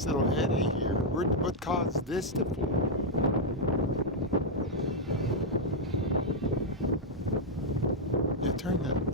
this little eddy here. What caused this to form? You turn the